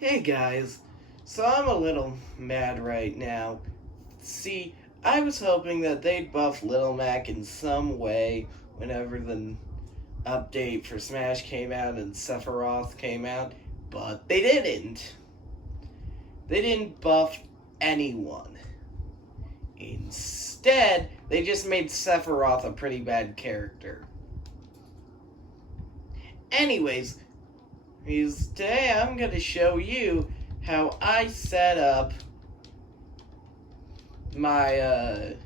Hey guys, so I'm a little mad right now. See, I was hoping that they'd buff Little Mac in some way whenever the update for Smash came out and Sephiroth came out, but they didn't. They didn't buff anyone. Instead, they just made Sephiroth a pretty bad character. Anyways, today I'm going to show you how I set up my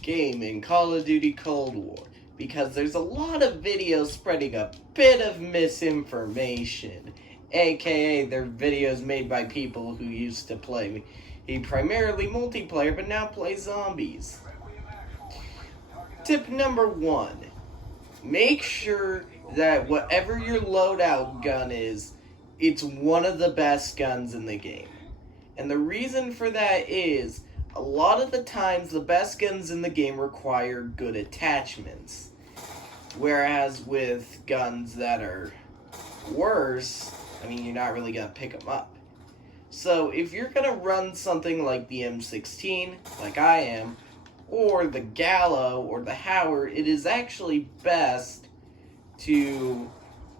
game in Call of Duty Cold War, because there's a lot of videos spreading a bit of misinformation, aka they're videos made by people who used to play primarily multiplayer but now play zombies. Tip number 1. Make sure that whatever your loadout gun is, it's one of the best guns in the game. And the reason for that is, a lot of the times the best guns in the game require good attachments. Whereas with guns that are worse, you're not really going to pick them up. So if you're going to run something like the M16, like I am, or the Gallo or the Howard, it is actually best to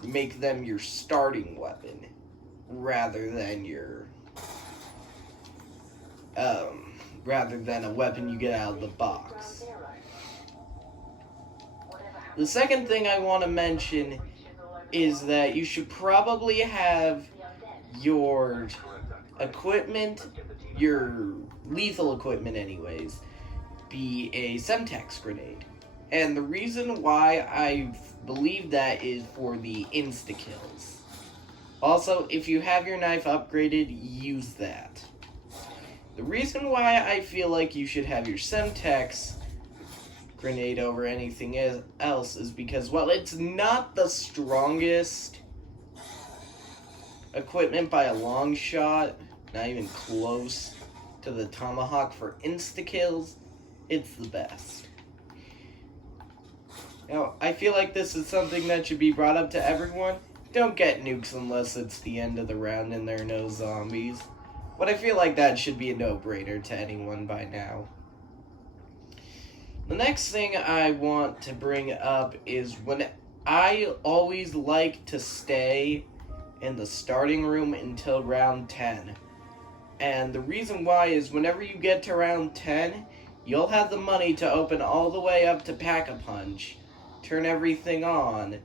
make them your starting weapon rather than a weapon you get out of the box. The second thing I want to mention is that you should probably have your equipment, your lethal equipment anyways, be a Semtex grenade. And the reason why I believe that is for the insta-kills. Also, if you have your knife upgraded, use that. The reason why I feel like you should have your Semtex grenade over anything else is because, while it's not the strongest equipment by a long shot, not even close to the Tomahawk for insta-kills, it's the best. Now, I feel like this is something that should be brought up to everyone. Don't get nukes unless it's the end of the round and there are no zombies. But I feel like that should be a no-brainer to anyone by now. The next thing I want to bring up is when I always like to stay in the starting room until round 10. And the reason why is whenever you get to round 10, you'll have the money to open all the way up to Pack-a-Punch, turn everything on,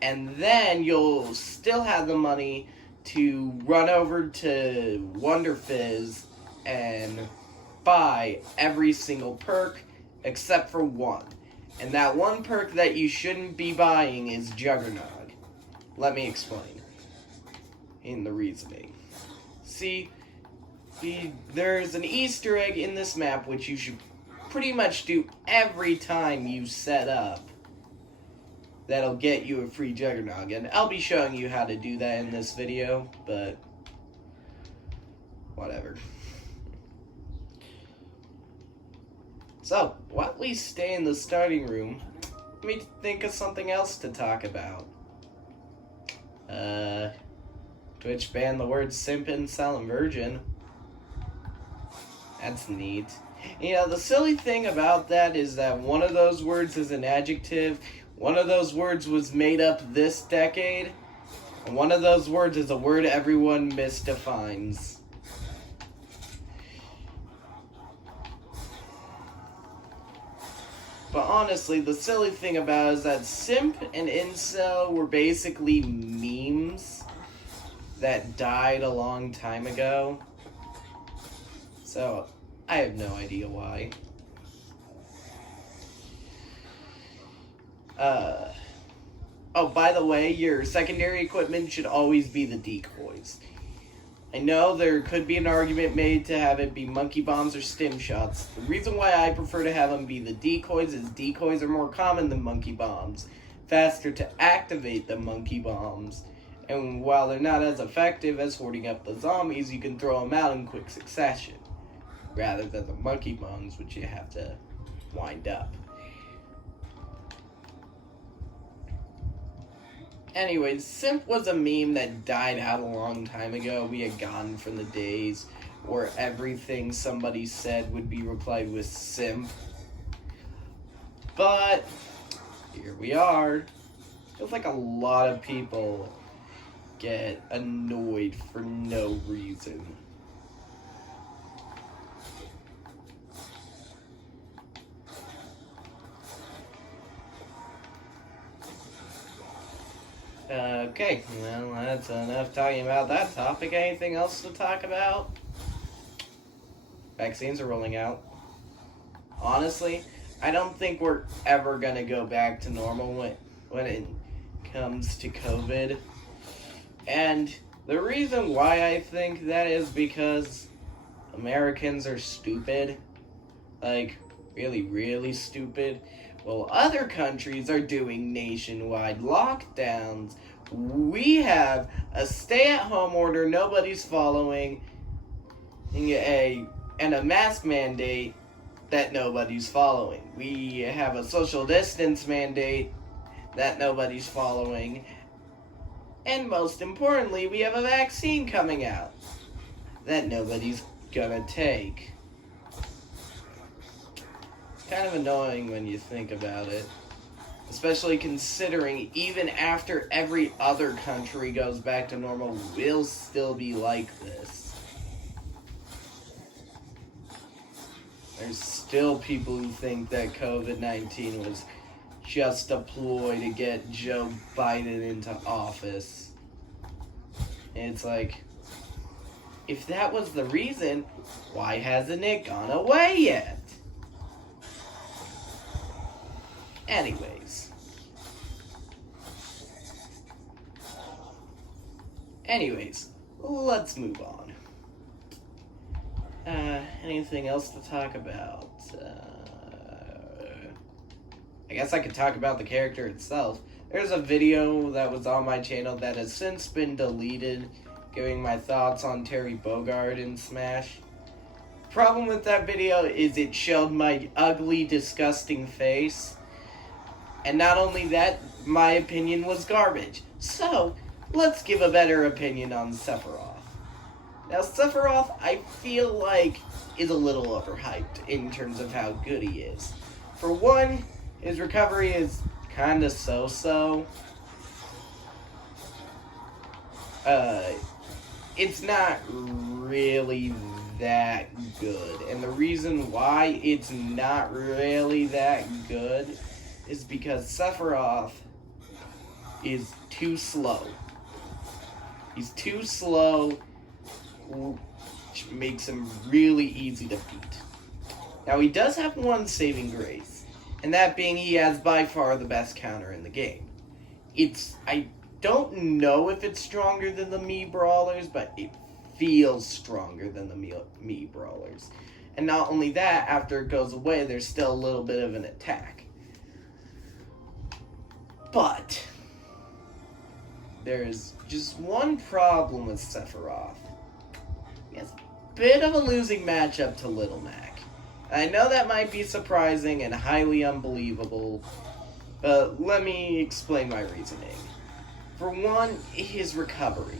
and then you'll still have the money to run over to Wonder Fizz and buy every single perk except for one. And that one perk that you shouldn't be buying is Juggernog. Let me explain in the reasoning. See, there's an Easter egg in this map which you should pretty much do every time you set up that'll get you a free Juggernog, and I'll be showing you how to do that in this video, but whatever. So, while we stay in the starting room, let me think of something else to talk about. Twitch banned the word simp and Silent Virgin. That's neat. The silly thing about that is that one of those words is an adjective, one of those words was made up this decade, and one of those words is a word everyone misdefines. But honestly, the silly thing about it is that simp and incel were basically memes that died a long time ago. So, I have no idea why. Oh, by the way, your secondary equipment should always be the decoys. I know there could be an argument made to have it be monkey bombs or stim shots. The reason why I prefer to have them be the decoys is decoys are more common than monkey bombs, faster to activate than monkey bombs, and while they're not as effective as hoarding up the zombies, you can throw them out in quick succession, rather than the monkey bombs, which you have to wind up. Anyways, simp was a meme that died out a long time ago. We had gone from the days where everything somebody said would be replied with simp. But here we are. Feels like a lot of people get annoyed for no reason. Okay, well, that's enough talking about that topic. Anything else to talk about? Vaccines are rolling out. Honestly, I don't think we're ever going to go back to normal when it comes to COVID. And the reason why I think that is because Americans are stupid. Like, really, really stupid. While other countries are doing nationwide lockdowns, we have a stay-at-home order nobody's following, and a mask mandate that nobody's following. We have a social distance mandate that nobody's following. And most importantly, we have a vaccine coming out that nobody's gonna take. Kind of annoying when you think about it. Especially considering even after every other country goes back to normal, we'll still be like this. There's still people who think that COVID-19 was just a ploy to get Joe Biden into office. And it's like, if that was the reason, why hasn't it gone away yet? Anyways, let's move on. Anything else to talk about? I guess I could talk about the character itself. There's a video that was on my channel that has since been deleted, giving my thoughts on Terry Bogard in Smash. Problem with that video is it showed my ugly, disgusting face. And not only that, my opinion was garbage. So, let's give a better opinion on Sephiroth. Now, Sephiroth, I feel like, is a little overhyped in terms of how good he is. For one, his recovery is kinda so-so. It's not really that good. And the reason why it's not really that good is because Sephiroth is too slow. He's too slow, which makes him really easy to beat. Now, he does have one saving grace, and that being he has by far the best counter in the game. I don't know if it's stronger than the Mii Brawlers, but it feels stronger than the Mii Brawlers. And not only that, after it goes away, there's still a little bit of an attack. But there's just one problem with Sephiroth. He has a bit of a losing matchup to Little Mac. I know that might be surprising and highly unbelievable, but let me explain my reasoning. For one, his recovery.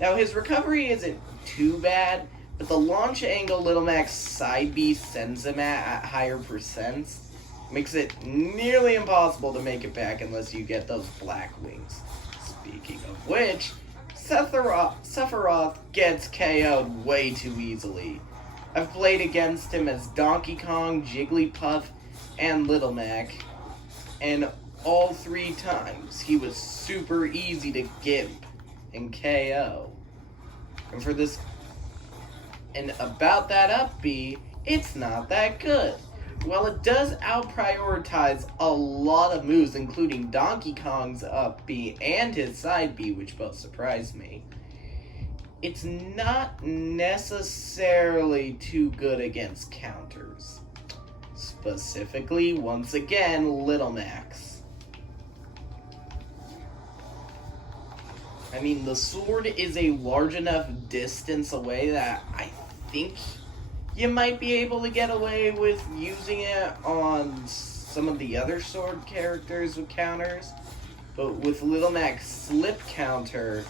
Now, his recovery isn't too bad, but the launch angle Little Mac's side B sends him at higher percents makes it nearly impossible to make it back unless you get those black wings. Speaking of which, Sephiroth gets KO'd way too easily. I've played against him as Donkey Kong, Jigglypuff, and Little Mac, and all 3 times he was super easy to gimp and KO. And about that up B, it's not that good. While it does out-prioritize a lot of moves, including Donkey Kong's up B and his side B, which both surprised me, it's not necessarily too good against counters. Specifically, once again, Little Mac's. I mean, the sword is a large enough distance away that I think you might be able to get away with using it on some of the other sword characters with counters. But with Little Mac's slip counter,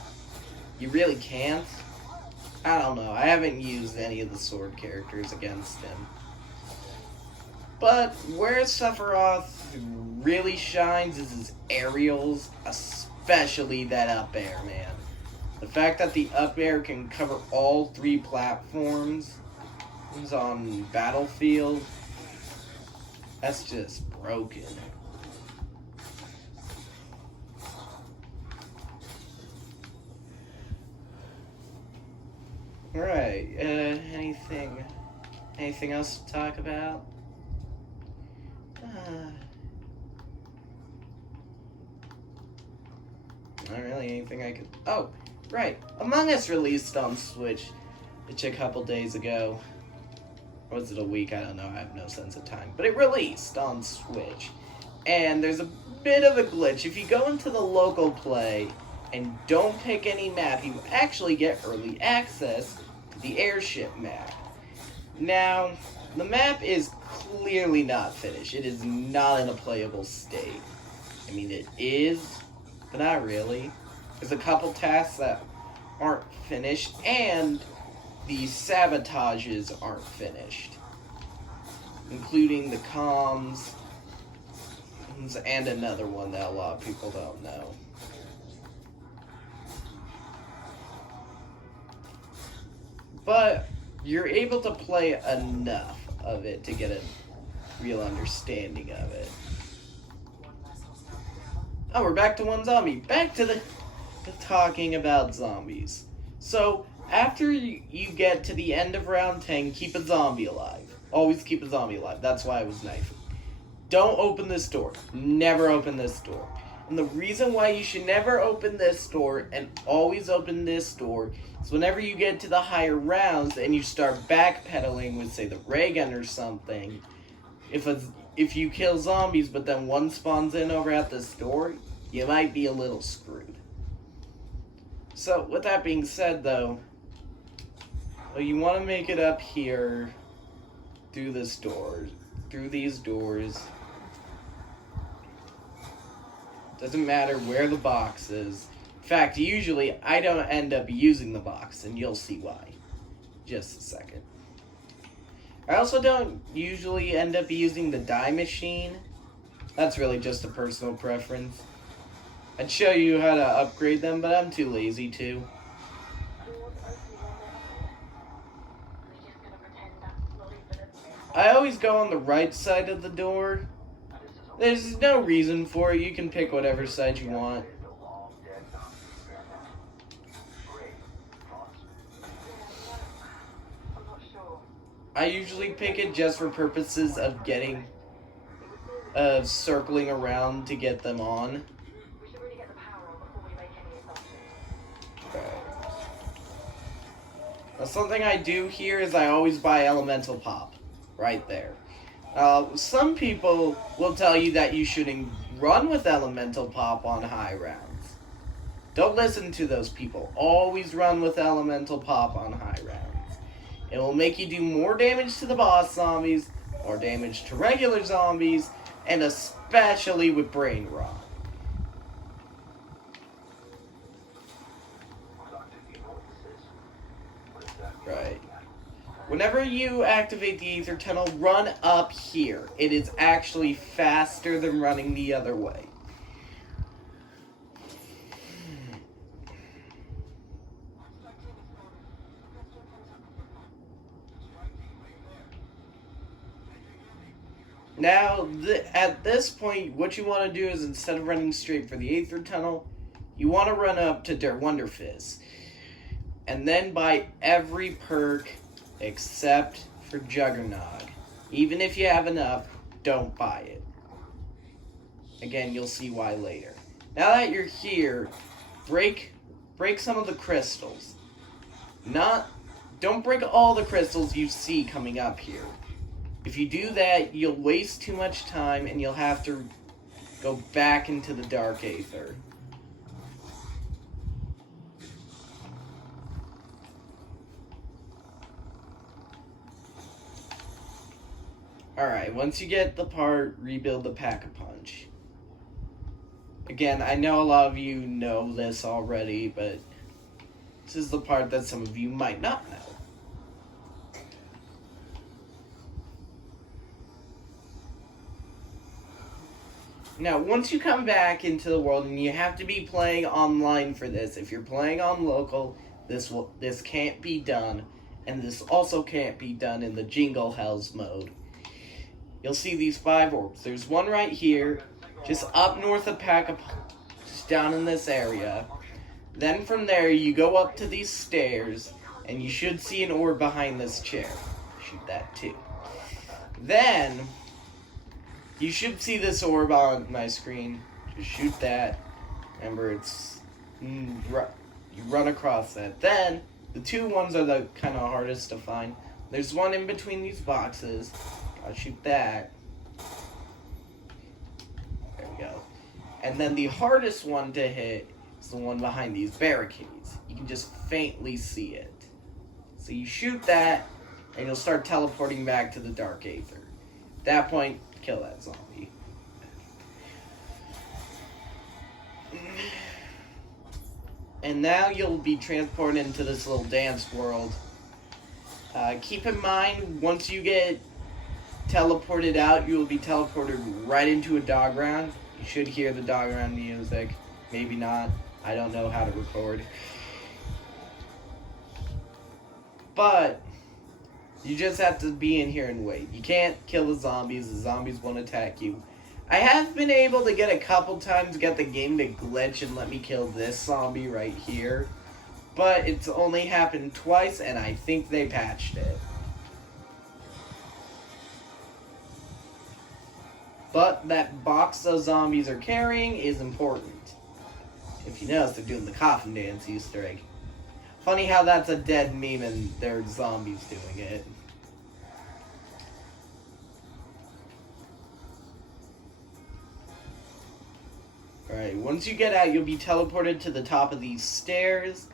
you really can't. I don't know. I haven't used any of the sword characters against him. But where Sephiroth really shines is his aerials, especially that up air, man. The fact that the up air can cover all 3 platforms on Battlefield, that's just broken. Alright, anything else to talk about? Not really anything I could... Oh, right. Among Us released on Switch a couple days ago. Or was it a week? I don't know. I have no sense of time. But it released on Switch. And there's a bit of a glitch. If you go into the local play and don't pick any map, you actually get early access to the airship map. Now, the map is clearly not finished. It is not in a playable state. I mean, it is, but not really. There's a couple tasks that aren't finished, and the sabotages aren't finished, including the comms and another one that a lot of people don't know. But you're able to play enough of it to get a real understanding of it. Oh, we're back to one zombie. Back to the talking about zombies. So, after you get to the end of round 10, keep a zombie alive. Always keep a zombie alive. That's why I was knifing. Don't open this door. Never open this door. And the reason why you should never open this door and always open this door is whenever you get to the higher rounds and you start backpedaling with, say, the ray gun or something, if you kill zombies but then one spawns in over at this door, you might be a little screwed. So, with that being said, though, well, you want to make it up here through these doors. Doesn't matter where the box is. In fact, usually I don't end up using the box, and you'll see why. Just a second. I also don't usually end up using the die machine. That's really just a personal preference. I'd show you how to upgrade them, but I'm too lazy to. I always go on the right side of the door. There's no reason for it. You can pick whatever side you want. I usually pick it just for purposes of circling around to get them on. Now, something I do here is I always buy Elemental Pop. Right there. Some people will tell you that you shouldn't run with Elemental Pop on high rounds. Don't listen to those people. Always run with Elemental Pop on high rounds. It will make you do more damage to the boss zombies, more damage to regular zombies, and especially with brain rot. Right. Whenever you activate the Aether Tunnel, run up here. It is actually faster than running the other way. Now, at this point, what you want to do is instead of running straight for the Aether Tunnel, you want to run up to Der Wonderfizz. And then buy every perk except for Juggernog. Even if you have enough, don't buy it. Again, you'll see why later. Now that you're here, break some of the crystals. Don't break all the crystals you see coming up here. If you do that, you'll waste too much time and you'll have to go back into the Dark Aether. Alright, once you get the part, rebuild the Pack-a-Punch. Again, I know a lot of you know this already, but this is the part that some of you might not know. Now, once you come back into the world, and you have to be playing online for this. If you're playing on local, this can't be done, and this also can't be done in the Jingle Hells mode. You'll see these 5 orbs. There's one right here, just up north of Pack-a-Punch, just down in this area. Then from there, you go up to these stairs, and you should see an orb behind this chair. Shoot that too. Then you should see this orb on my screen. Just shoot that. Remember, it's you run across that. Then the 2 ones are the kind of hardest to find. There's one in between these boxes. I'll shoot that. There we go. And then the hardest one to hit is the one behind these barricades. You can just faintly see it. So you shoot that, and you'll start teleporting back to the Dark Aether. At that point, kill that zombie. And now you'll be transported into this little dance world. Keep in mind, once you get teleported out, you will be teleported right into a dog round. You should hear the dog round music. Maybe not. I don't know how to record. But you just have to be in here and wait. You can't kill the zombies. The zombies won't attack you. I have been able to get a couple times get the game to glitch and let me kill this zombie right here. But it's only happened twice, and I think they patched it. But that box those zombies are carrying is important. If you notice, they're doing the coffin dance Easter egg. Funny how that's a dead meme and they're zombies doing it. Alright, once you get out, you'll be teleported to the top of these stairs.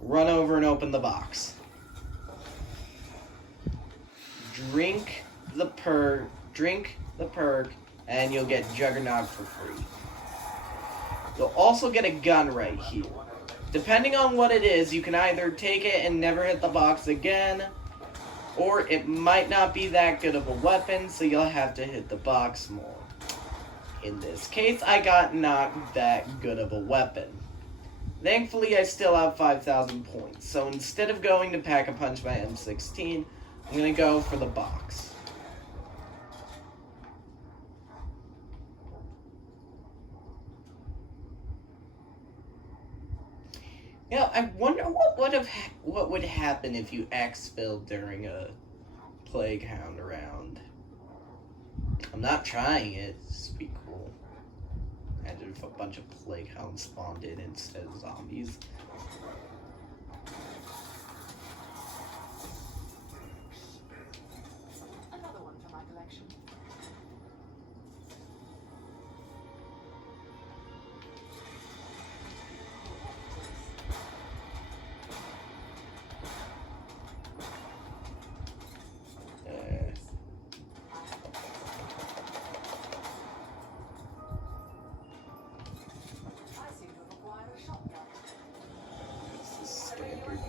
Run over and open the box. Drink the perk, and you'll get Juggernaut for free. You'll also get a gun right here. Depending on what it is, you can either take it and never hit the box again, or it might not be that good of a weapon, so you'll have to hit the box more. In this case, I got not that good of a weapon. Thankfully, I still have 5,000 points, so instead of going to Pack-a-Punch my M16, I'm going to go for the box. You know, I wonder what would happen if you exfilled during a Plague Hound round. I'm not trying it. It'd be cool. Imagine if a bunch of Plague Hounds spawned in instead of zombies. Another one for my collection.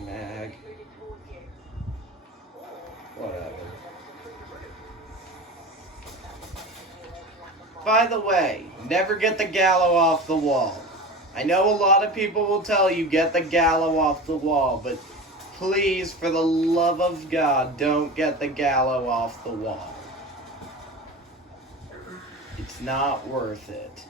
Mag. Whatever. By the way, never get the gallows off the wall. I know a lot of people will tell you get the gallows off the wall, but please, for the love of God, don't get the gallows off the wall. It's not worth it.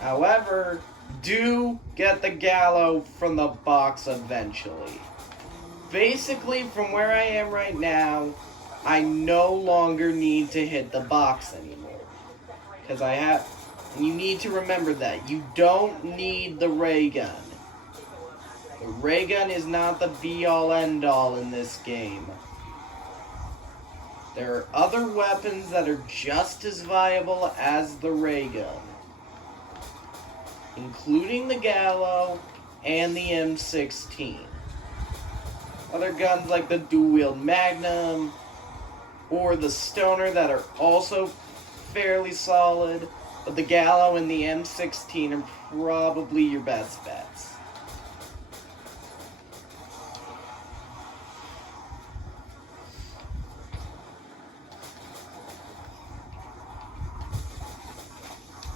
However, do get the gallows from the box eventually. Basically, from where I am right now, I no longer need to hit the box anymore. Because I have... And you need to remember that. You don't need the ray gun. The ray gun is not the be-all, end-all in this game. There are other weapons that are just as viable as the ray gun, including the gallows and the M16. Other guns like the dual-wield Magnum or the Stoner that are also fairly solid, but the Gallo and the M16 are probably your best bets.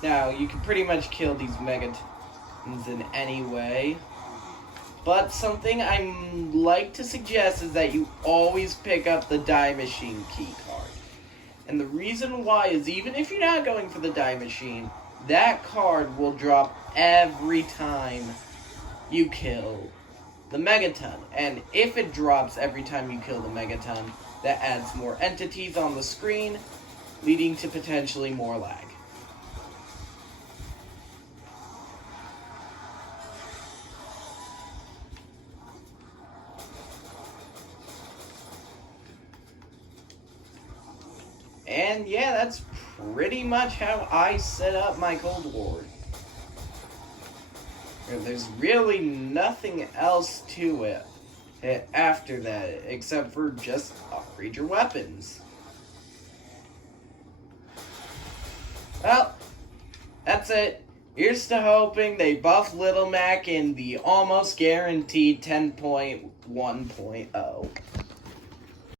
Now, you can pretty much kill these megatons in any way, but something I like to suggest is that you always pick up the die machine key card. And the reason why is even if you're not going for the die machine, that card will drop every time you kill the megaton. And if it drops every time you kill the megaton, that adds more entities on the screen, leading to potentially more lag. And yeah, that's pretty much how I set up my Cold War. There's really nothing else to it after that, except for just upgrade your weapons. Well, that's it. Here's to hoping they buff Little Mac in the almost guaranteed 10.1.0.